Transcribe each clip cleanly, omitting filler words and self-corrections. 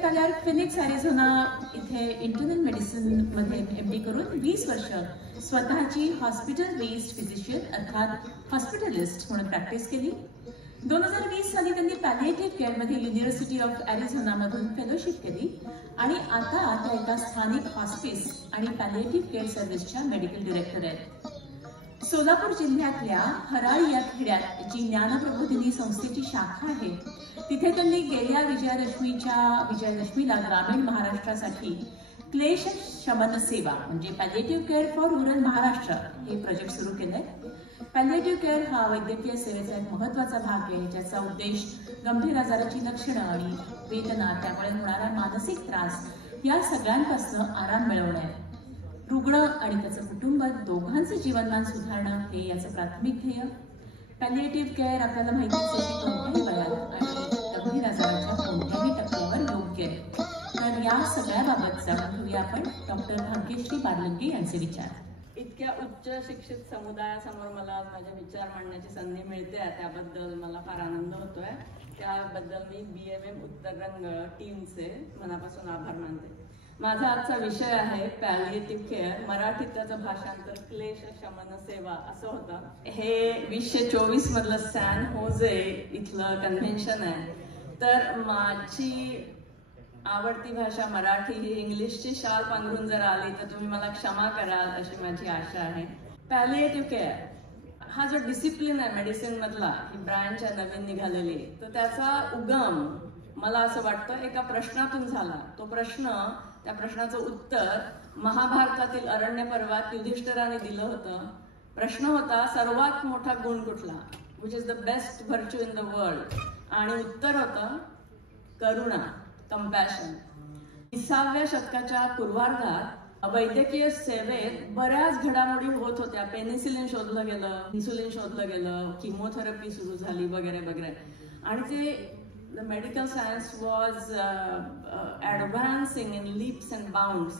इथे आल्यावर Phoenix Arizona इथे इंटरनल मेडिसिन मध्ये MD करून 20 वर्ष स्वतःची हॉस्पिटल बेस्ड फिजिशियन अर्थात हॉस्पिटलिस्ट म्हणून प्रॅक्टिस केली. 2020 साली त्यांनी पॅलिएटिव्ह केअर मध्ये युनिव्हर्सिटी ऑफ अॅरिझोना मधून फेलोशिप केली आणि आता त्या एका स्थानिक हॉस्पिस आणि पॅलिएटिव्ह केअर सर्व्हिसच्या मेडिकल डिरेक्टर आहेत. सोलापूर जिल्ह्यातल्या हराळी या खेड्यात जी ज्ञानप्रबोधिनी संस्थेची शाखा आहे तिथे त्यांनी गेल्या विजयदशमीला ग्रामीण महाराष्ट्रासाठी क्लेश शमन सेवा म्हणजे palliative care for rural Maharashtra हे प्रोजेक्ट सुरू केलंय. पॅलिएटिव्ह केअर हा वैद्यकीय सेवेचा एक महत्त्वाचा भाग आहे ज्याचा उद्देश गंभीर आजाराची लक्षणं आणि वेदना त्यामुळे होणारा मानसिक त्रास या सगळ्यांपासून आराम मिळवणे आहे. रुग्ण आणि त्याचं कुटुंब दोघांचं जीवनमान सुधारणं हे याचं प्राथमिक ध्येय. पॅलिएटिव्ह केअर आपल्याला माहितीच आहे की कोणत्याही वयात आणि गंभीर आजाराच्या कोणत्याही टप्प्यावर योग्य आहे. तर या सगळ्याबाबत जाणून घेऊया आपण डॉक्टर भाग्यश्री बारलंगे यांचे विचार. इतक्या उच्च शिक्षित समुदायासमोर मला माझे विचार मांडण्याची संधी मिळते त्याबद्दल मला फार आनंद होतोय. त्याबद्दल मी BMM उत्तरंग टीमचे मनापासून आभार मानते. माझा आजचा विषय आहे पॅलिएटिव्ह केअर. मराठीत त्याचं भाषांतर क्लेश शमन सेवा असं होतं. हे 2024 मधलं सॅन होजे इथलं कन्व्हेन्शन आहे. तर माझी आवडती भाषा मराठी ही इंग्लिशची शाल पांघरून जर आली तर तुम्ही मला क्षमा कराल अशी माझी आशा आहे. पॅलिएटिव्ह केअर हा जो डिसिप्लिन आहे मेडिसिन मधला, ही ब्रँच आहे नवीन निघालेली, तर त्याचा उगम मला असं वाटतं एका प्रश्नातून झाला. तो प्रश्न, त्या प्रश्नाचं उत्तर महाभारतातील अरण्य पर्वात युधिष्ठिराने दिलं होतं. प्रश्न होता सर्वात मोठा गुण कुठला, which is the best virtue in the world, आणि उत्तर होतं करुणा, कंपॅशन. 20व्या शतकाच्या पूर्वार्धात वैद्यकीय सेवेत बऱ्याच घडामोडी होत होत्या. पेनिसिलिन शोधलं गेलं, इन्सुलिन शोधलं गेलं, किमोथेरपी सुरू झाली वगैरे वगैरे, आणि ते the medical science was advancing in leaps and bounds.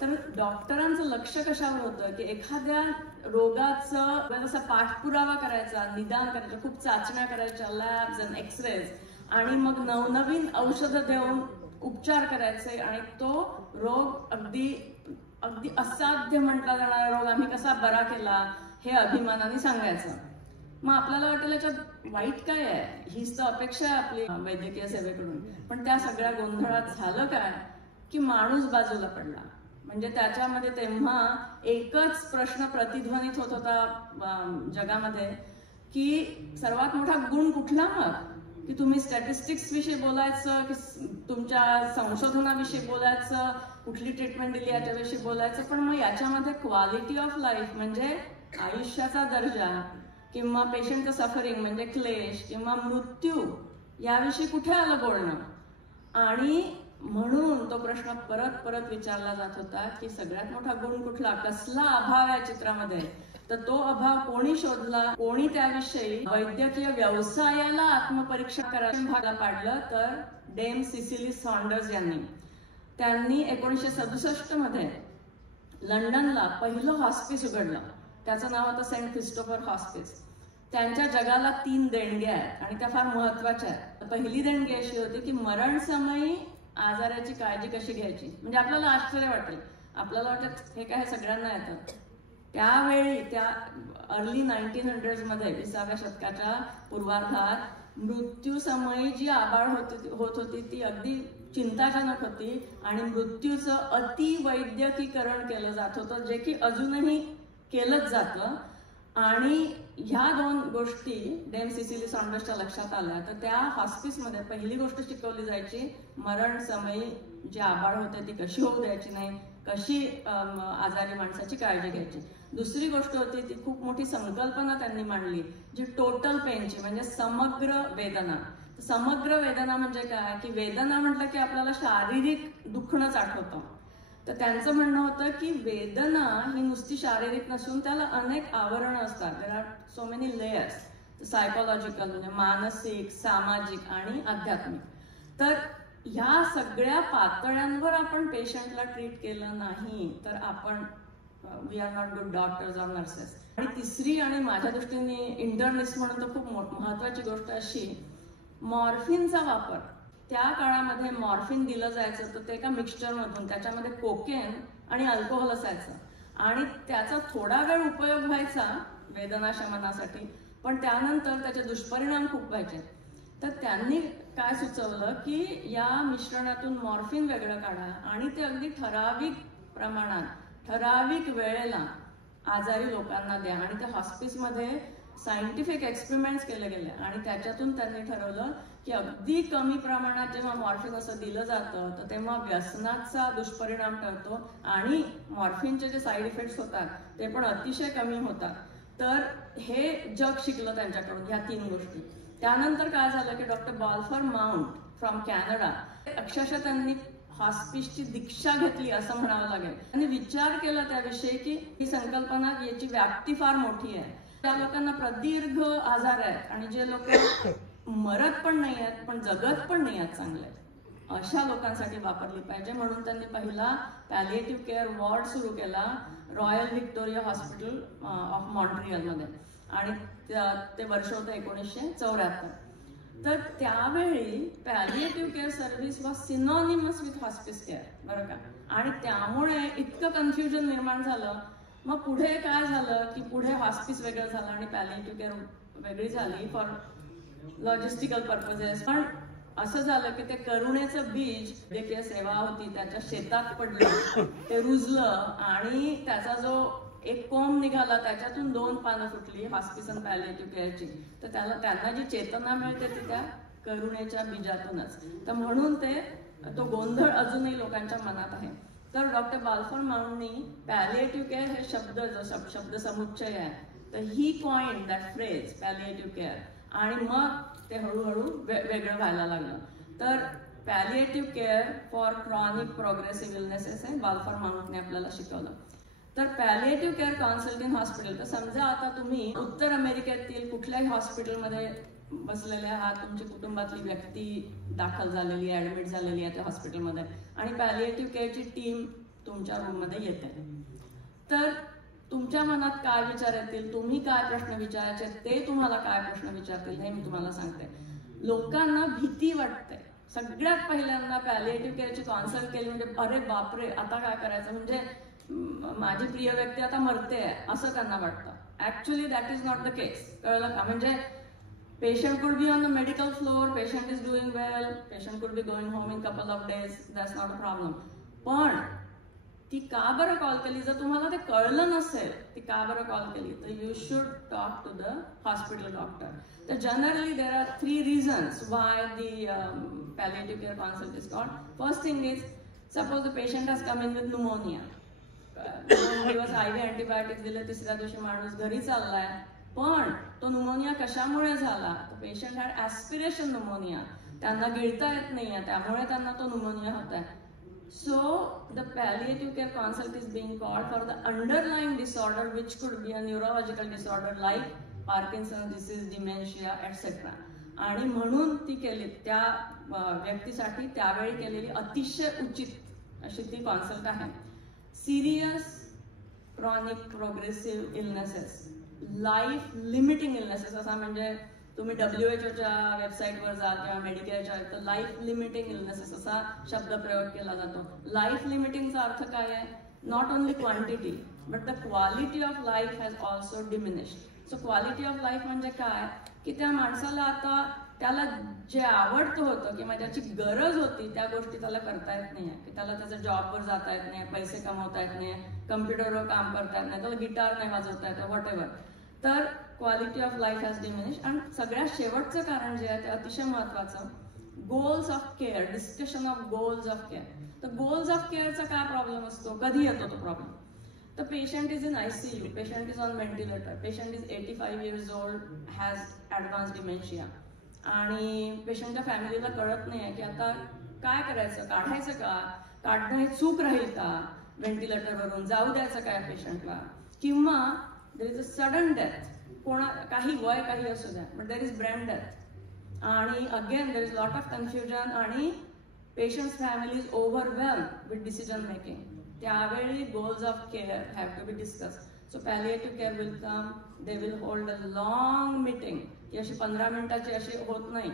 तर डॉक्टरांचं लक्ष कशावर होतं की एखाद्या रोगाचं जसा पाठपुरावा करायचा, निदान करायचं, खूप चाचण्या करायच्या, लॅब्स आणि एक्सरेज, आणि मग नवनवीन औषधं देऊन उपचार करायचे आणि तो रोग अगदी असाध्य म्हटला जाणारा रोग आम्ही कसा बरा केला हे अभिमानाने सांगायचं. मग आपल्याला वाटेल याच्यात वाईट काय आहे, हीच तर अपेक्षा आहे आपली वैद्यकीय सेवेकडून. पण त्या सगळ्या गोंधळात झालं काय की माणूस बाजूला पडला. म्हणजे त्याच्यामध्ये तेव्हा एकच प्रश्न प्रतिध्वनित होत होता जगामध्ये की सर्वात मोठा गुण कुठला, मग की तुम्ही स्टॅटिस्टिक्स विषयी बोलायचं की तुमच्या संशोधनाविषयी बोलायचं, कुठली ट्रीटमेंट दिली याच्याविषयी बोलायचं, पण मग याच्यामध्ये क्वालिटी ऑफ लाईफ म्हणजे आयुष्याचा दर्जा किंवा पेशंटचं सफरिंग म्हणजे क्लेश किंवा मृत्यू याविषयी कुठे आलं बोलणं. आणि म्हणून तो प्रश्न परत परत विचारला जात होता की सगळ्यात मोठा गुण कुठला, कसला अभाव आहे चित्रामध्ये. तर तो अभाव कोणी शोधला, कोणी त्याविषयी वैद्यकीय व्यवसायाला आत्मपरीक्षण करायला भागा पाडलं, तर डेम सिसिली सॉन्डर्स यांनी. त्यांनी 1967 मध्ये लंडनला पहिलं हॉस्पिस उघडलं. त्याचं नाव होतं सेंट क्रिस्टोफर हॉस्पिस. त्यांच्या जगाला 3 देणग्या आहेत आणि त्या फार महत्वाच्या आहेत. पहिली देणगी अशी होती की मरणसमयी आजाराची काळजी कशी घ्यायची. म्हणजे आपल्याला आश्चर्य वाटेल, आपल्याला वाटत हे काय सगळ्यांना येतं. त्यावेळी त्या अर्ली 1900s मध्ये 20व्या शतकाच्या पूर्वार्धात मृत्यूसमयी जी आबाळ होत होती ती अगदी चिंताजनक होती आणि मृत्यूचं अतिवैद्यकीकरण केलं जात होतं, जे की अजूनही केलंच जातं. आणि ह्या 2 गोष्टी डेम सिसिली सॉन्डर्सच्या लक्षात आल्या. तर त्या हॉस्पिसमध्ये पहिली गोष्ट शिकवली जायची, मरण समयी जी आबाळ होते ती कशी होऊ द्यायची नाही, कशी आजारी माणसाची काळजी घ्यायची. दुसरी गोष्ट होती ती खूप मोठी संकल्पना त्यांनी मांडली जी टोटल पेनची, म्हणजे समग्र वेदना. समग्र वेदना म्हणजे काय की वेदना म्हटलं की आपल्याला शारीरिक दुखणंच आठवतं. तर त्यांचं म्हणणं होतं की वेदना ही नुसती शारीरिक नसून त्याला अनेक आवरणं असतात. There are so many layers, psychological म्हणजे मानसिक, सामाजिक आणि आध्यात्मिक. तर ह्या सगळ्या पातळ्यांवर आपण पेशंटला ट्रीट केलं नाही तर आपण we are not good doctors or nurses. आणि तिसरी आणि माझ्या दृष्टीने इंटर्निस्ट म्हणून तर खूप महत्वाची गोष्ट अशी, मॉर्फिनचा वापर त्या काळामध्ये मॉर्फिन दिलं जायचं तर ते एका मिक्सचरमधून, त्याच्यामध्ये कोकेन आणि अल्कोहोल असायचं आणि त्याचा थोडा वेळ उपयोग व्हायचा वेदनाशमनासाठी, पण त्यानंतर त्याचे दुष्परिणाम खूप व्हायचे. तर त्यांनी काय सुचवलं की या मिश्रणातून मॉर्फिन वेगळं काढा आणि ते अगदी ठराविक प्रमाणात ठराविक वेळेला आजारी लोकांना द्या. आणि त्या हॉस्पिसमध्ये सायंटिफिक एक्सपेरिमेंट्स केले गेले आणि त्याच्यातून त्यांनी ठरवलं की अगदी कमी प्रमाणात जेव्हा मॉर्फिन असं दिलं जातं तर तेव्हा व्यसनाचा दुष्परिणाम ठरतो आणि मॉर्फिनचे जे साईड इफेक्ट्स होतात ते पण अतिशय कमी होतात. तर हे जग शिकलं त्यांच्याकडून ह्या 3 गोष्टी. त्यानंतर काय झालं की डॉक्टर बॉल्फर माउंट फ्रॉम कॅनडा, अक्षरशः त्यांनी हॉस्पिसची दीक्षा घेतली असं म्हणावं लागेल. त्यांनी विचार केला त्याविषयी की ही संकल्पना, याची व्याप्ती फार मोठी आहे. त्या लोकांना प्रदीर्घ आजार आहेत आणि जे लोक मरत पण नाही आहेत पण जगत पण नाही आहेत चांगले, अशा लोकांसाठी वापरली पाहिजे. म्हणून त्यांनी पहिला पॅलिएटिव्ह केअर वॉर्ड सुरू केला रॉयल व्हिक्टोरिया हॉस्पिटल ऑफ मॉन्ट्रियलमध्ये आणि ते वर्ष होतं 1974. तर त्यावेळी palliative care service was synonymous with hospice care, बरं का. आणि त्यामुळे इतकं कन्फ्युजन निर्माण झालं. मग पुढे काय झालं की पुढे हॉस्पिस वेगळं झालं आणि पॅलिएटिव्ह केअर वेगळी झाली फॉर लॉजिस्टिकल पर्पजेस. पण असं झालं की ते करुणेचं बीज, वैद्यकीय सेवा होती, त्याच्या शेतात पडलं, ते रुजलं आणि त्याचा जो एक कोंब निघाला त्याच्यातून 2 पानं फुटली हॉस्पिस आणि पॅलिएटिव्ह केअरची. तर त्यांना जी चेतना मिळते ती त्या करुणेच्या बीजातूनच. तर म्हणून तो गोंधळ अजूनही लोकांच्या मनात आहे. तर डॉक्टर बॉल्फर माउंटनी पॅलिएटिव्ह केअर हे शब्द समुच्चय आहे, तर ही coined that phrase palliative care आणि मग ते हळूहळू वेगळं व्हायला लागलं. तर palliative care for chronic progressive illnesses आहे, बॉल्फर माउंटने आपल्याला शिकवलं. तर पॅलिएटिव्ह केअर कन्सल्टिंग हॉस्पिटल, तर समजा आता तुम्ही उत्तर अमेरिकेतील कुठल्याही हॉस्पिटलमध्ये बसलेले आहात, तुमची कुटुंबातली व्यक्ती दाखल झालेली आहे, ऍडमिट झालेली आहे त्या हॉस्पिटलमध्ये आणि पॅलिएटिव्ह केअरची टीम तुमच्या रूममध्ये येते. तर तुमच्या मनात काय विचार येतील, तुम्ही काय प्रश्न विचारायचे, ते तुम्हाला काय प्रश्न विचारतील हे मी तुम्हाला सांगते. लोकांना भीती वाटते. सगळ्यात पहिल्यांदा पॅलिएटिव्ह केअरची कॉन्सल्ट केली म्हणजे अरे बापरे आता काय करायचं, म्हणजे माझी प्रिय व्यक्ती आता मरते असं त्यांना वाटतं. Actually that is not the case, कळलं का. म्हणजे patient could be on the medical floor, patient is doing well, patient could be going home in couple of days, that's not a problem. पण ती का बरं कॉल केली, जर तुम्हाला ते कळलं नसेल ती का बरं कॉल केली, तर you should talk to the hospital doctor. तर generally there are 3 reasons why the palliative care consult is called. First thing is, suppose the patient has come in with pneumonia. 2 दिवस IV antibiotics दिले, 3ऱ्या दिवशी माणूस घरी चाललाय, पण तो pneumonia कशामुळे झाला, तर पेशंट हॅड ऍस्पिरेशन न्यूमोनिया, त्यांना गिळता येत नाहीये त्यामुळे त्यांना तो न्यूमोनिया होत आहे. So the palliative care consult is being called for the underlying disorder which could be a neurological disorder like Parkinson disease, dementia etcetera. आणि म्हणून ती केली त्या व्यक्तीसाठी त्यावेळी केलेली अतिशय उचित अशी ती कॉन्सल्ट आहे. Serious chronic progressive illnesses, life limiting illnesses, असा म्हणजे तुम्ही WHO वेबसाईटवर जा किंवा मेडिकेअरच्या, तर लाईफ लिमिटिंग इलनेसेस असा शब्द प्रयोग केला जातो. लाईफ लिमिटिंगचा अर्थ काय आहे, not only quantity but the quality of life has also diminished. So quality of life म्हणजे काय की त्या माणसाला आता त्याला जे आवडतं होतं किंवा ज्याची गरज होती त्या गोष्टी त्याला करता येत नाहीये, की त्याला त्याच्या जॉबवर जाता येत नाही, पैसे कमवता येत नाही, कम्प्युटरवर काम करता येत नाही, त्याला गिटार नाही वाजवता येत, व्हॉट एव्हर. तर quality of life has diminished. आणि सगळ्यात शेवटचं कारण जे आहे ते अतिशय महत्वाचं, goals of care, discussion of goals of care. तर गोल्स ऑफ केअरचा काय प्रॉब्लेम असतो, कधी येतो तो प्रॉब्लेम, तर patient is in ICU, patient is on ventilator, patient is 85 years old, has advance dementia आणि पेशंटच्या फॅमिलीला कळत नाही की आता काय करायचं, काढायचं का, काढणं हे चूक राहील का, व्हेंटिलेटरवरून जाऊ द्यायचं काय पेशंटला, किंवा there is a sudden death, काही वय काही असू द्या, but there is brain death. आणि again there is lot of confusion आणि patient family is overwhelm with decision making. त्यावेळी goals of care have to be discuss. So palliative care will come, they will hold a long meeting, की अशी 15 मिनिटाची अशी होत नाही,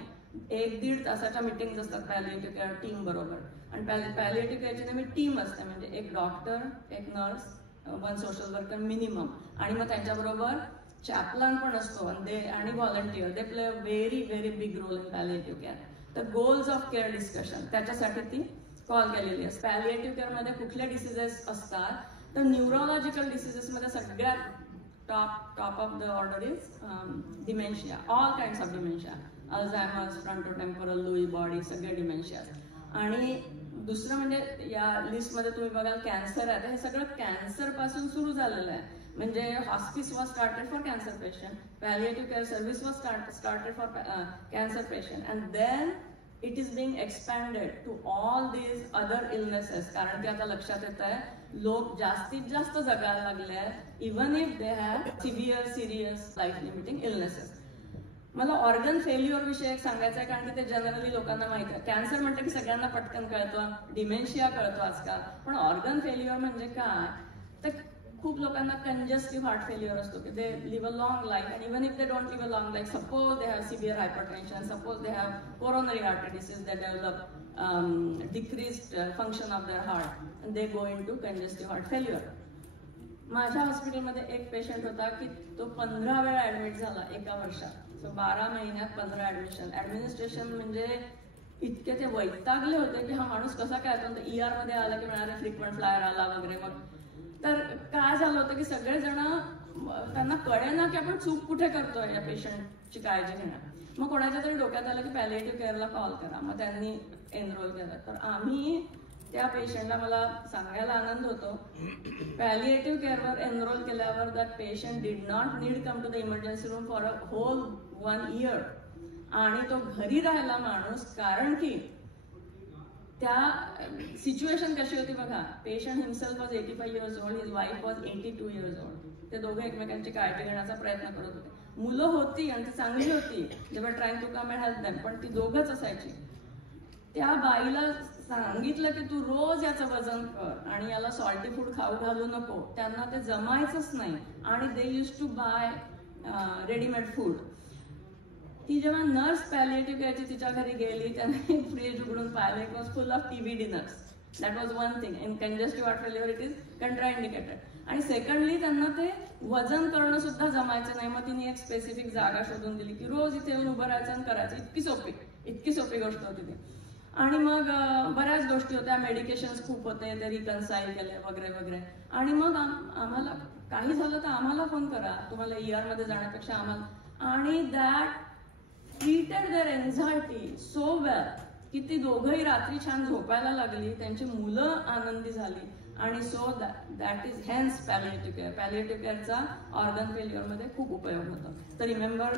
1-1.5 तासाच्या meeting असतात पॅलिएटिव्ह केअर टीम बरोबर. आणि पॅलिएटिव्ह केअरची नेहमी टीम असते, म्हणजे एक डॉक्टर, एक नर्स, 1 सोशल वर्कर मिनिमम, आणि मग त्यांच्याबरोबर चॅपलान पण असतो आणि volunteer. They play a very very big role in palliative care. तर गोल्स ऑफ केअर डिस्कशन त्याच्यासाठी ती कॉल केलेली असते. पॅलिएटिव्ह केअरमध्ये कुठले डिसिजेस असतात, तर न्यूरोलॉजिकल डिसिजेसमध्ये सगळ्यात top of the order is dementia, all kinds of dementia, Alzheimer's, frontotemporal, Lewy body, सगळे डिमेन्शिया. आणि दुसरं म्हणजे या लिस्टमध्ये तुम्ही बघाल कॅन्सर आहे. हे सगळं कॅन्सर पासून सुरू झालेलं आहे. म्हणजे hospice was started for cancer patient, palliative care service was started for cancer patient, and then it is being expanded to all these other illnesses. कारण की आता लक्षात येत आहे लोक जास्तीत जास्त जगायला लागले आहेत, even if they have severe serious life limiting illnesses. मला ऑर्गन फेल्युअर विषयी एक सांगायचं आहे, कारण की ते जनरली लोकांना माहिती आहे. कॅन्सर म्हटलं की सगळ्यांना पटकन कळतं, डिमेन्शिया कळतो आजकाल, पण ऑर्गन फेल्युअर म्हणजे काय, तर खूप लोकांना कंजेस्टिव्ह हार्ट फेल्युअर असतो की they live a long life, and even if they don't live a long life, suppose they have severe hypertension, suppose they have coronary artery disease, they develop decreased function of their heart, and they go into congestive heart failure. माझ्या हॉस्पिटलमध्ये एक patient होता की तो 15 वेळा admit झाला एका वर्षात. सो 12 महिन्यात 15 ऍडमिशन. ऍडमिनिस्ट्रेशन म्हणजे इतके ते वैतागले होते की हा माणूस कसा काय होता. ER मध्ये आला की म्हणाले फ्रिक्वेंट फ्लायर आला वगैरे. मग तर काय झालं होतं की सगळेजण त्यांना कळेना की आपण चूक कुठे करतोय या पेशंटची काळजी घेण्यात. मग कोणाच्या तरी डोक्यात आलं की पॅलिएटिव्ह केअरला कॉल करा. मग त्यांनी एनरोल केलं. तर आम्ही त्या पेशंटला, मला सांगायला आनंद होतो, पॅलिएटिव्ह केअरवर एनरोल केल्यावर that patient did not need come to the emergency room for a whole 1 year. आणि तो घरी राहिला माणूस, कारण की त्या सिच्युएशन कशी होती बघा. Patient himself was 85 years old, his wife was 82 years old. ते दोघे एकमेकांची काळजी घेण्याचा प्रयत्न करत होते. मुलं होती आणि ती चांगली होती, they were trying to come and help them, पण ती दोघंच असायची. त्या बाईला सांगितलं की तू रोज याचं वजन कर आणि याला सॉल्टी फूड खाऊ घालू नको. त्यांना ते जमायचंच नाही आणि they use to buy readymade food. ती जेव्हा नर्स पॅलिएटिव्ह केअरची तिच्या घरी गेली, त्याने फ्रीज उघडून पाहिलं, it was full of TB dinners. That was one thing. In congestive heart failure it is contraindicated. आणि सेकंडली त्यांना ते वजन करणं सुद्धा जमायचं नाही. मग तिने एक स्पेसिफिक जागा शोधून दिली की रोज इथे येऊन उभं राहायचं आणि करायचं. इतकी सोपी गोष्ट होती ती. आणि मग बऱ्याच गोष्टी होत्या, मेडिकेशन्स खूप होते, ते रिकन्साईल केले वगैरे वगैरे. आणि मग आम्हाला काही झालं तर आम्हाला फोन करा, तुम्हाला ER मध्ये जाण्यापेक्षा आम्हाला. आणि that treated their anxiety so well की ती दोघंही रात्री छान झोपायला लागली, त्यांची मुलं आनंदी झाली. आणि so that is hence palliative care. Palliative केअरचा ऑर्गन फेल्युअर मध्ये खूप उपयोग होतो. तर remember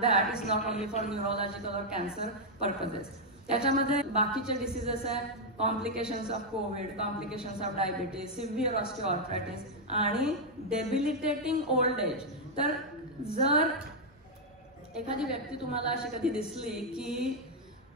that is not only for neurological और कॅन्सर पर्पजेस. त्याच्यामध्ये बाकीचे डिसीजेस आहे, complications of Covid, complications of diabetes, severe osteoarthritis आणि डेबिलिटेटिंग ओल्ड एज. तर जर एखादी व्यक्ती तुम्हाला अशी कधी दिसली की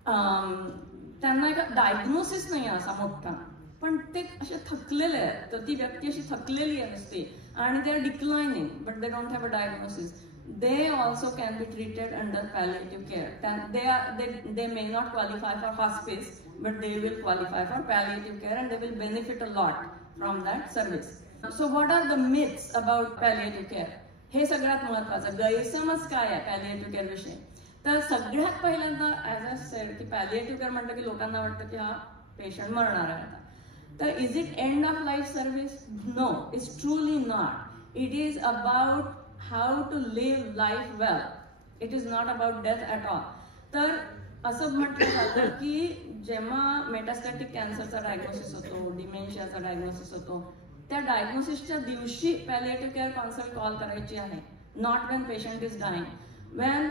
त्यांना एक डायग्नोसिस नाही असा मोठा, पण ते असे थकलेले आहेत, तर ती व्यक्ती अशी थकलेली असते आणि they are declining but they don't have a diagnosis, they also can be treated under palliative care. They may not qualify for hospice, but they will qualify for palliative care and they will benefit a lot from that service. So what are the myths about palliative care? हे सगळ्यात महत्वाचं. गैरसमज काय आहे palliative care विषयी? तर सगळ्यात पहिल्यांदा ऍज अ सेड की पॅलिएटिव्ह केअर म्हटलं की लोकांना वाटतं की हा पेशंट मरणार आहे. तर is it end of life service? No, it's truly not. It is about how to live life well. It is not about death at all. तर असं म्हटलं जातं की जेव्हा मेटास्टॅटिक कॅन्सरचा डायग्नोसिस होतो, डिमेन्शियाचा डायग्नोसिस होतो, त्या डायग्नोसिसच्या दिवशी पॅलिएटिव्ह केअर कॉन्सल्ट कॉल करायची आहे. Not when patient is dying. When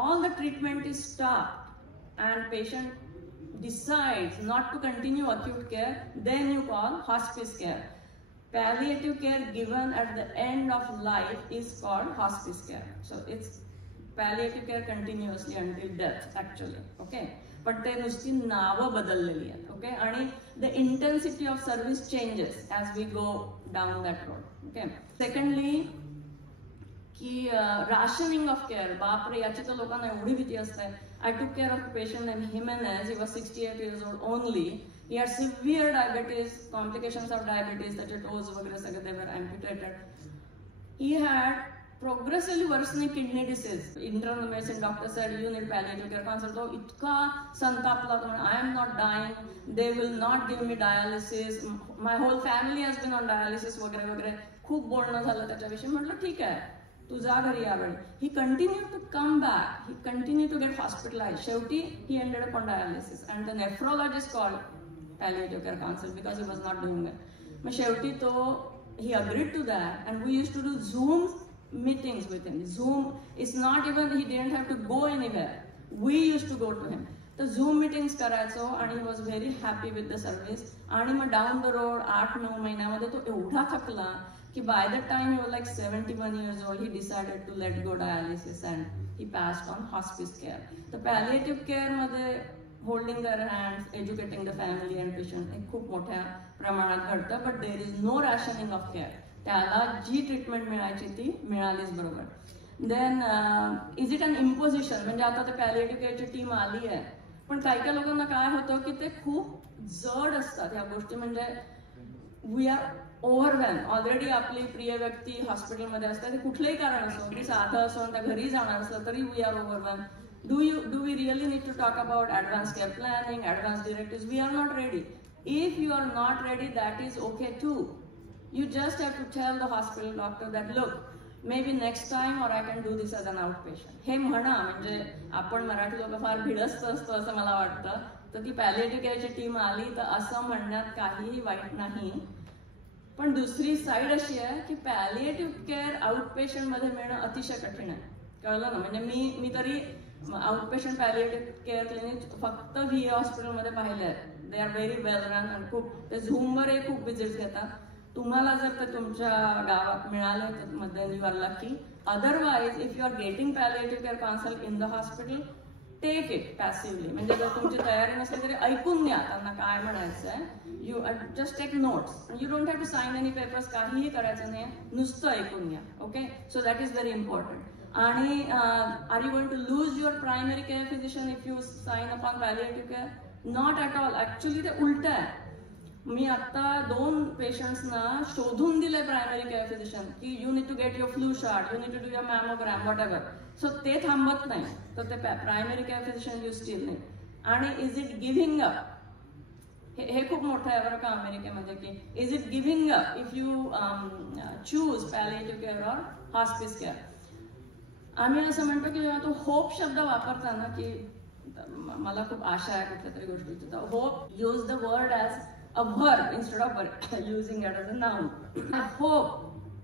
all the treatment is stopped and patient decides not to continue acute care, then you call hospice care. Palliative care given at the end of life is called hospice care. So it's palliative care continuously until death actually. Okay. But ते नुसती नावं बदललेली आहेत. Okay. आणि the intensity of service changes as we go down that road. Okay. Secondly, की rationing of care, बापरे याची तर लोकांना एवढी भीती असते. I took care of a patient named Jimenez. He was 68 years old only. He had severe diabetes, complications of diabetes, त्याचे toes वगैरे सगळे they were amputated. He had progressively worsening kidney disease. Internal medicine doctor said you need palliative care. consult. तो इतका संतापला तो I am not dying. They will not give me dialysis. My whole family has been on dialysis वगैरे वगैरे. खूप बोलणं झालं त्याच्याविषयी. म्हटलं ठीक आहे. तू जा घरी यावेळी. He continued to come back. He continued to get hospitalized. शेवटी he ended up on dialysis and the nephrologist called palliative care council because he was not doing it. मग शेवटी तो he agreed to that and we used to do Zoom meetings with him. Zoom is not even, he didn't have to go anywhere. We used to go to him. तर zoom meetings करायचो आणि he was very happy with the service. आणि मग down the road 8-9 महिन्यामध्ये तो एवढा थकला कि by the time he was like 71 years old, he decided to let go dialysis and he passed on hospice care. The palliative care मध्ये holding their hands, educating the family and patient हे खूप मोठ्या प्रमाणात घडतं, but there is no rationing of care. त्याला जी treatment मिळायची ती मिळालीच बरोबर. Then is it an imposition? म्हणजे आता ते palliative careची टीम आली आहे, पण काही काही लोकांना काय होतं की ते खूप जड असतात ह्या गोष्टी. म्हणजे वी आर ओव्हरवेल्म. ऑलरेडी आपली प्रिय व्यक्ती हॉस्पिटलमध्ये असते, ते कुठलंही कारण असो, की साधं असो त्या घरी जाणार असलं तरी we are overwhelm. Do we really need to talk about advanced care planning, advanced directives? We are not ready. If you are not ready, that is okay too. You just have to tell the hospital doctor that look, maybe next time or I can do this as an outpatient. हे म्हणा. म्हणजे आपण मराठी लोक फार भिडस्त असतो असं मला वाटतं. तर ती पॅलिएटिव्ह केअरची टीम आली तर असं म्हणण्यात काहीही वाईट नाही. पण दुसरी साईड अशी आहे की पॅलिएटिव्ह केअर आउटपेशंट मध्ये मिळणं अतिशय कठीण आहे. कळलं ना? म्हणजे मी तरी आउटपेशंट पॅलिएटिव्ह केअर क्लिनिक फक्त VA हॉस्पिटलमध्ये पाहिले आहेत. They are very well run आणि खूप ते झूमवरही खूप विजिट्स घेतात. तुम्हाला जर ते तुमच्या गावात मिळालं तर मध्ये you are lucky. Otherwise if you are getting palliative care council in the hospital, take it passively. म्हणजे जर तुमची तयारी नसली तरी ऐकून घ्या त्यांना काय म्हणायचं आहे. You just take notes. You don't have to sign any papers. काहीही करायचं नाही, नुसतं ऐकून घ्या. Okay, so that is very important. आणि are you going to lose your primary care physician if you sign upon palliative care? Not at all. Actually ते उलट आहे. मी आता 2 पेशंट्सना शोधून दिले प्रायमरी केअर फिजिशियन की you need to get your flu shot, you need to do your mammogram, whatever. So ते थांबत नाही, तर ते primary care physician you still नाही. आणि इज इट गिव्हिंग अप? हे खूप मोठं आहे बरं का अमेरिकेमध्ये की is it giving up if you choose palliative care or hospice care? आम्ही असं म्हणतो की जेव्हा तो होप शब्द वापरताना की मला खूप आशा आहे कुठल्या तरी गोष्टीची, तर hope use the word as a verb instead of using it as a noun. I hope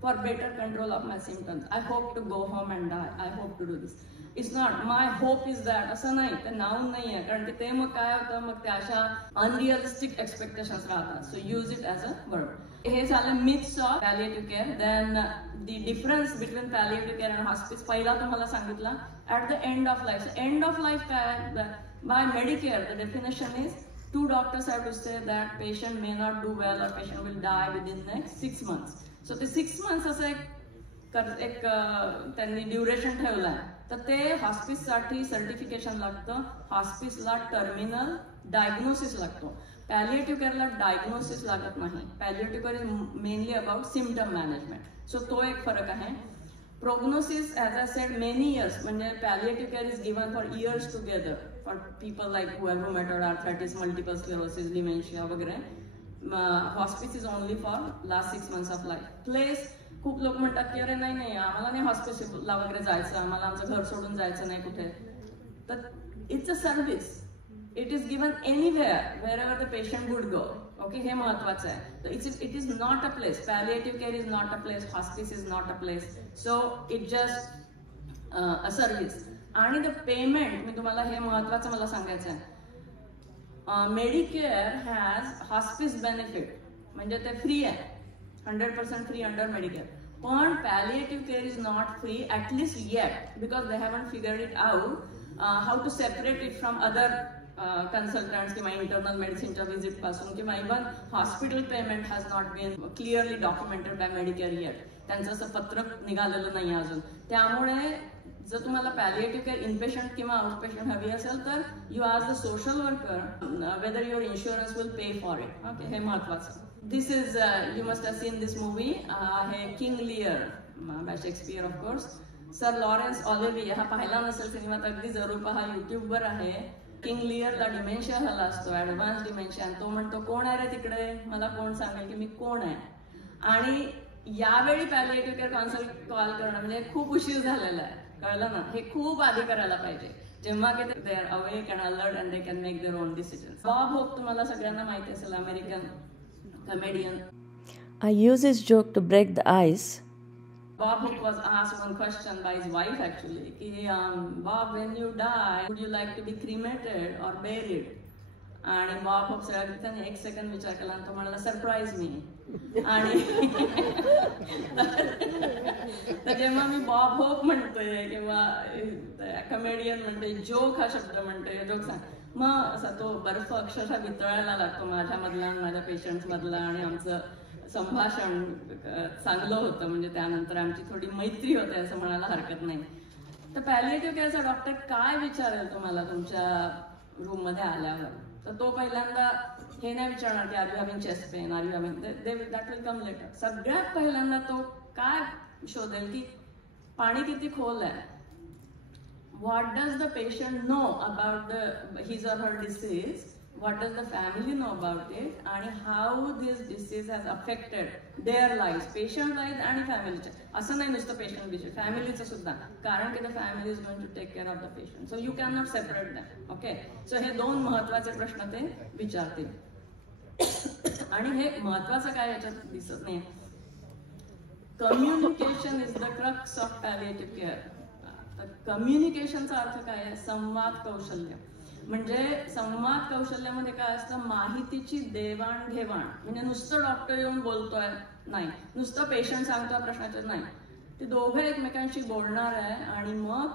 for better control of my symptoms. I hope to go home and die. I hope to do this. It's not my hope is that. असं नाही, ते noun नाही आहे. कारण ते मग काय होतं, मग त्या अशा अनरिअलिस्टिक एक्सपेक्टेशन्स राहतात. So use it as a verb. हे झालं myths of palliative care. Then the difference between palliative care and hospice पहिला तुम्हाला सांगितला. At the end of life. End of life काय? By Medicare the definition is 2 doctors have to say that patient may not do well or patient will die within next 6 months. So ते 6 months असं एक त्यांनी duration ठेवलाय. तर ते हॉस्पिससाठी certification लागतं. हॉस्पिसला टर्मिनल डायग्नोसिस लागतो. पॅलिएटिव्ह केअरला डायग्नोसिस लागत नाही. Palliative care is mainly about symptom management. So तो एक फरक आहे. Prognosis as I said many years. म्हणजे palliative care is given for years together for people like who have rheumatoid arthritis, multiple sclerosis, dementia वगैरे. Hospice is only for last 6 months of life. Place खूप लोक म्हणतात की अरे नाही आम्हाला नाही हॉस्पिटलला वगैरे जायचं, आम्हाला आमचं घर सोडून जायचं नाही कुठे. तर it's a service. It is given anywhere wherever the patient would go. Okay, हे महत्वाचं आहे. तर it is not a place. Palliative care is not a place. Hospice is not a place. So it just a service. आणि the payment, मी तुम्हाला हे महत्वाचं मला सांगायचं आहे. मेडिकेअर हॅज हॉस्पिस बेनिफिट, म्हणजे ते फ्री आहे. 100% फ्री अंडर मेडिकेअर. पण palliative care is not free, at least yet, because they haven't figured it out how to separate it from other consultants किंवा इंटरनल मेडिसिनच्या व्हिजिट पासून किंवा even hospital payment has not been clearly documented by medicare yet. त्यांचं असं पत्रक निघालेलं नाही अजून. त्यामुळे जर तुम्हाला पॅलिएटिव्ह केअर इनपेशंट किंवा आउटपेशंट हवी असेल तर you as the social worker whether your insurance will pay for it. Okay, हे महत्वाचं. This is you must have seen this movie आहे King Lear by Shakespeare of course. Sir Laurence Olivier, हा पाहिला नसेल सिनेमा तर अगदी जरूर पहा, युट्यूबवर आहे. किंग लिअरला डिमेन्शिया झाला असतो, ऍडव्हान्स डिमेन्शिया. तो म्हणतो कोण आहे रे तिकडे, मला कोण सांगेल की मी कोण आहे. आणि यावेळी पॅलिएटिव्ह केअर कॉन्सल्ट कॉल करणं म्हणजे खूप उशीर झालेला आहे, कळलं ना. हे खूप आधी करायला पाहिजे, जेव्हा की they are awake and alert and they can make their own decisions. Bob hope तुम्हाला सगळ्यांना माहिती असेल, American comedian. I use this joke to break the ice. Bob Hope was asked one question by his wife actually. Bob, when you die, would you like to be cremated or buried? आणि Bob hope त्याने 1 second विचार केला आणि तो म्हणाला surprise मी. आणि तर जेव्हा मी बॉब होप म्हणतोय किंवा कमेडियन म्हणते, जोक हा शब्द म्हणते, जोक सांग, मग असा तो बर्फ अक्षरशः वितळायला लागतो माझ्यामधला आणि माझ्या पेशंट्स मधला. आणि आमचं संभाषण चांगलं होतं, म्हणजे त्यानंतर आमची थोडी मैत्री होते असं म्हणायला हरकत नाही. तर पॅलिएटिव्ह केअरचा डॉक्टर काय विचारेल तुम्हाला तुमच्या रूम मध्ये आल्यावर, तर तो पहिल्यांदा हे नाही विचारणार की are you having chest pain, are you having, that will come later. सगळ्यात पहिल्यांदा तो काय शोधेल की पाणी किती खोल आहे, what does the patient know about the his or her disease, what does the family know about it, आणि how this disease has affected their lives, patient lives आणि फॅमिलीच्या. असं नाही नुसतं पेशंट विषय, फॅमिलीचं सुद्धा, कारण की the family is going to take care of the patient, so you can not separate them. Okay, so हे 2 महत्वाचे प्रश्न ते विचारतील. आणि हे महत्वाचं काय याच्यात दिसत नाही, communication is the crux of palliative care. कम्युनिकेशनचा अर्थ काय आहे, संवाद कौशल्य. म्हणजे संवाद कौशल्यामध्ये काय असतं, माहितीची देवाणघेवाण. म्हणजे नुसतं डॉक्टर येऊन बोलतोय नाही, नुसतं पेशंट सांगतोय प्रश्नाचं नाही, ते दोघे एकमेकांशी बोलणार आहे. आणि मग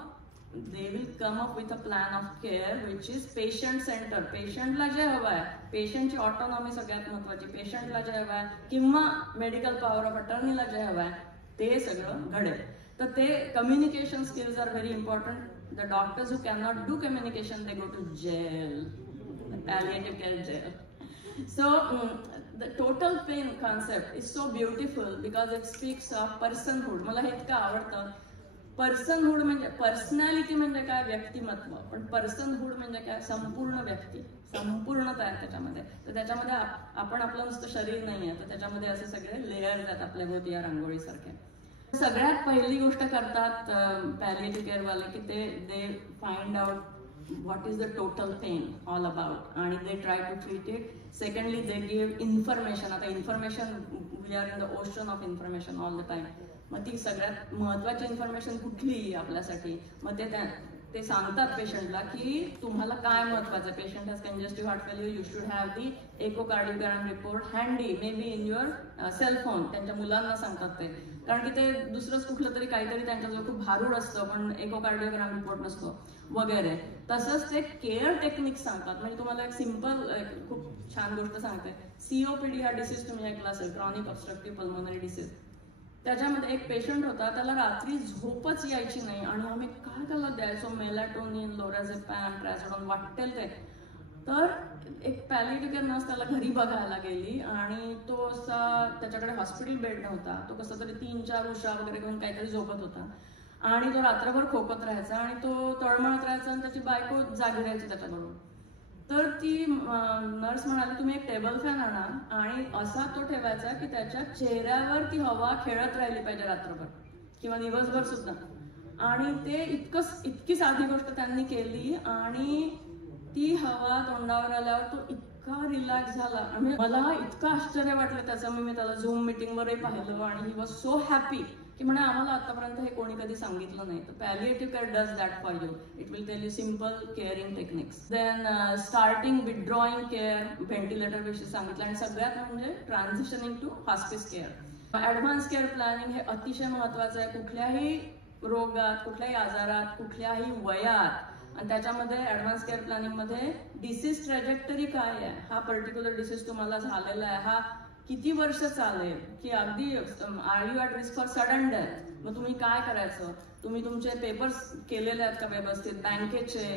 they will come up with a plan of care which is patient centre. पेशंटला जे हवं आहे, पेशंटची ऑटोनॉमी सगळ्यात महत्वाची, पेशंटला जे हवं आहे किंवा मेडिकल पॉवर ऑफ अटर्नीला जे हवं आहे ते सगळं घडेल. तर ते communication skills are very important. The doctors who cannot do communication, they go to jail, palliative care jail. So the total pain concept is so beautiful because it speaks of personhood. मला हे इतकं आवडतं. Personhood म्हणजे personality म्हणजे काय, व्यक्तिमत्व. पण personhood म्हणजे काय, संपूर्ण व्यक्ती, संपूर्णता आहे त्याच्यामध्ये. तर त्याच्यामध्ये आपण आपलं नुसतं शरीर नाही आहे, तर त्याच्यामध्ये असे सगळे लेयर्स आहेत आपल्या भोवती या रांगोळीसारखे. सगळ्यात पहिली गोष्ट करतात पॅलिएटिव्ह केअर वाले की they find out what is the total pain all about आणि they try to treat it. Secondly they give information. आता information, we are in the ocean of information all the time. मग ती सगळ्यात महत्वाची information कुठली आपल्यासाठी, मग ते सांगतात पेशंटला की तुम्हाला काय महत्वाचं. Patient has congestive heart failure, you should have the echocardiogram report handy, may be in your cellphone. त्यांच्या मुलांना सांगतात ते, कारण की ते दुसरंच कुठलं तरी काहीतरी त्यांच्याजवळ खूप भारूड असतं पण एकोकार्डिओग्राम रिपोर्ट नसतो वगैरे. तसंच ते केअर टेक्निक्स सांगतात. म्हणजे तुम्हाला एक सिम्पल खूप छान गोष्ट सांगते. COPD हा डिसीज तुम्ही ऐकला असेल, क्रॉनिक ऑब्स्ट्रक्टिव्ह पल्मोनरी डिसीज. त्याच्यामध्ये एक पेशंट होता, त्याला रात्री झोपच यायची नाही आणि आम्ही काय त्याला द्यायचो, मेलॅटोनिन, लोराझेपॅम, ट्रॅझोडॉन वाटेल ते. तर एक पॅलिएटिव्ह केअर नर्स त्याला घरी बघायला गेली आणि तो असा, त्याच्याकडे हॉस्पिटल बेड नव्हता, तो कसं तरी 3-4 उशा वगैरे घेऊन काहीतरी झोपत होता आणि तो रात्रभर खोकत राहायचा आणि तो तळमळत राहायचा आणि त्याची बायको जागी राहायची त्याच्याबरोबर. तर ती नर्स म्हणाली तुम्ही एक टेबल फॅन आणा आणि असा तो ठेवायचा की त्याच्या चेहऱ्यावर ती हवा खेळत राहिली पाहिजे रात्रभर किंवा दिवसभर सुद्धा. आणि ते इतकी साधी गोष्ट त्यांनी केली आणि ती हवा तोंडावर आल्यावर तो इतका रिलॅक्स झाला. आणि मला इतकं आश्चर्य वाटलं त्याचं. मी त्याला झूम मीटिंगवरही पाहिलं आणि ही वॉज सो हॅपी की म्हणे आम्हाला आतापर्यंत हे कोणी कधी सांगितलं नाही. तर palliative care does that for you. It will tell you simple caring techniques. Then starting withdrawing care, ventilator विषयी सांगितलं. आणि सगळ्यात म्हणजे transitioning to hospice care. Advance care planning हे अतिशय महत्वाचं आहे. कुठल्याही रोगात, कुठल्याही आजारात, कुठल्याही वयात. आणि त्याच्यामध्ये ऍडव्हान्स केअर प्लॅनिंग मध्ये डिसीज ट्रॅजेक्टरी काय आहे, हा पर्टिक्युलर डिसीज तुम्हाला झालेला आहे, हा किती वर्ष चालेल, की अगदी are you at risk for sudden death, मग तुम्ही काय करायचं, तुम्ही तुमचे पेपर्स केलेले आहेत का व्यवस्थित, बँकेचे,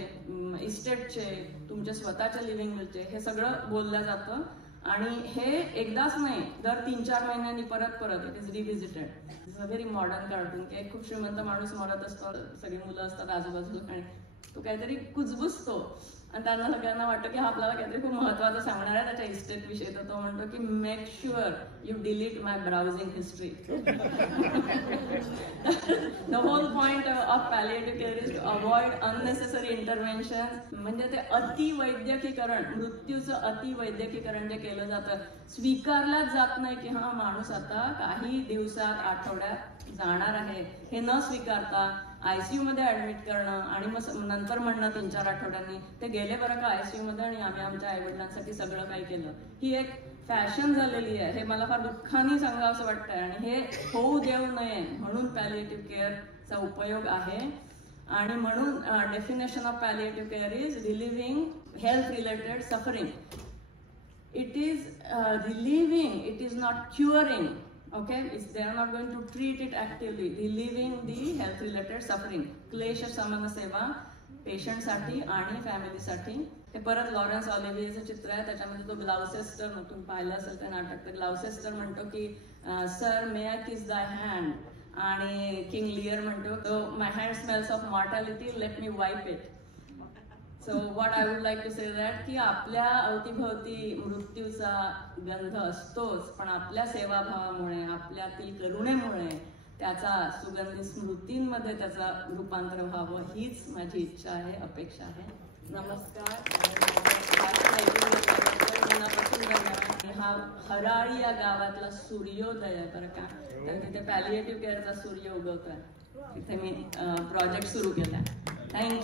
इस्टेटचे, तुमच्या स्वतःच्या लिव्हिंग विलचे, हे सगळं बोललं जातं. आणि हे एकदाच नाही, दर 3-4 महिन्यांनी परत it is रिव्हिजिटेड. It's a very modern cartoon, की एक खूप श्रीमंत माणूस मरत असतो, सगळी मुलं असतात आजूबाजूला आणि तो काहीतरी कुजबुजतो आणि त्यांना सगळ्यांना वाटतं की हा आपल्याला काहीतरी खूप महत्वाचं सांगणार आहे त्याच्या इस्टेट विषयी. तर तो म्हणतो की make sure you delete my browsing history. The whole point of palliative care is to avoid unnecessary intervention. म्हणजे ते अतिवैद्यकीकरण, मृत्यूचं अतिवैद्यकीकरण जे केलं जातं, स्वीकारलाच जात नाही की हा माणूस आता काही दिवसात, आठवड्यात जाणार आहे, हे न स्वीकारता आयसीयू मध्ये ऍडमिट करणं आणि मग नंतर म्हणणं 3-4 आठवड्यांनी ते गेले बरं का आयसीयू मध्ये आणि आम्ही आमच्या आईवडिलांसाठी सगळं काही केलं. ही एक फॅशन झालेली आहे. हे मला फार दुःखाने सांगावं असं वाटतंय आणि हे होऊ देऊ नये म्हणून पॅलिएटिव्ह केअरचा उपयोग आहे. आणि म्हणून definition of palliative care is relieving health related suffering. It is relieving, it is not curing. Okay, they are not going to treat it actively. Relieving the health related suffering. क्लेश समन सेवा patient साठी आणि family साठी. हे परत Lawrence ऑलिव्हियरचं चित्र आहे, त्याच्यामध्ये तो ग्लाउसेस्टर, तुम्ही पाहिलं असेल ते नाटक, तर ग्लाउसेस्टर म्हणतो की सर मे आय किस दाय हँड, आणि किंग लियर म्हणतो my hand smells of mortality, let me wipe it. So what I would like to say that की आपल्या अवतीभवती मृत्यूचा गंध असतोच, पण आपल्या सेवाभावामुळे, आपल्यातील करुणेमुळे त्याचा सुगंधी स्मृतींमध्ये त्याचा रूपांतर व्हावं, हीच माझी इच्छा आहे, अपेक्षा आहे. नमस्कार. मनापासून धन्यवाद. हा हराळी या गावातला सूर्योदय आहे बरं का, तर तिथे पॅलिएटिव्ह केअरचा सूर्य उगवतोय, तिथे मी प्रोजेक्ट सुरू केला. थँक्यू.